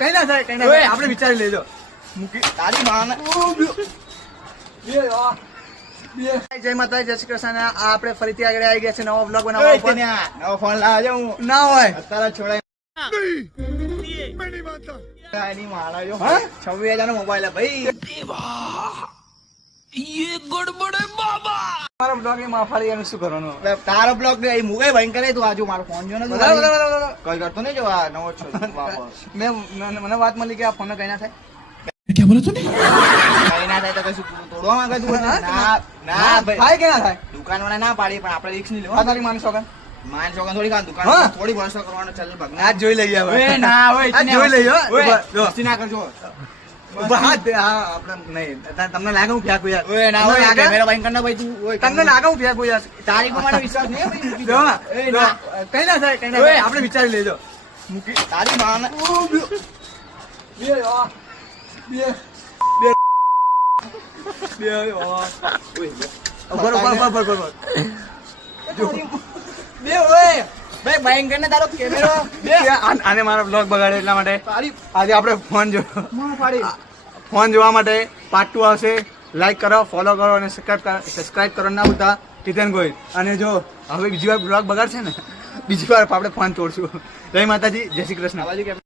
કઈ ના થાય કઈ ના થાય આપણે વિચારી લેજો મૂકી તારી માને જય માતા જય શ્રી કૃષ્ણ આપણે ફરીથી આગળ આવી ગયા છે નવો બ્લોગ બનાવવા ઉપર નવો ફોન લાવજો હું ના હોય અત્યારે છોડાય એની મારા જો 26,000 નો મોબાઈલ ભાઈ મારો બ્લોગ એ માફાડી એનું શું કરવાનું તારો બ્લોગ ને મુગાઈ ભાઈ કરે તું આજુ મારો ફોન જો ને કઈ કરતો નહીં જો આ નવો છો મને વાત મળી કે આ ફોન કઈ ના થાય કઈ ના થાય તો કશું તોડવા માંગે તું ના ના ભાઈ થાય કે ના થાય દુકાન વાળા ના પાડી પણ આપણે રિક્સ નહીં આ લેવા તારી માની સોગન માન ચોકન થોડી કાન દુકાન થોડી વર્ષો કરવાનો ચાલ ભગના આજ જોઈ લઈએ હવે ઓય ના ઓય આજ જોઈ લઈએ ઓય મસ્તી ના કરજો આપણે નહીં તમને લાગે હું ફેંકું યાર ઓય ના ઓય કેમેરા ભાઈ કરના ભાઈ તું ઓય તમને લાગે હું ફેંકું યાર તારી પર મને વિશ્વાસ નહીં ભાઈ મૂકી જો દો કઈ ના થાય કઈ ના થાય આપણે વિચારી લેજો મૂકી તારી માને આને મારો બ્લોગ બગાડે એટલા માટે આજે આપણે ફોન જોવા માટે પાર્ટ 2 આવશે. લાઈક કરો, ફોલો કરો અને સબસ્ક્રાઇબ કરો ના ભૂલતા. ટીતન ગોહિલ. અને જો હવે બીજી વાર બ્લોગ બગાડશે ને બીજી વાર આપણે ફોન તોડશું. જય માતાજી, જય શ્રી કૃષ્ણ.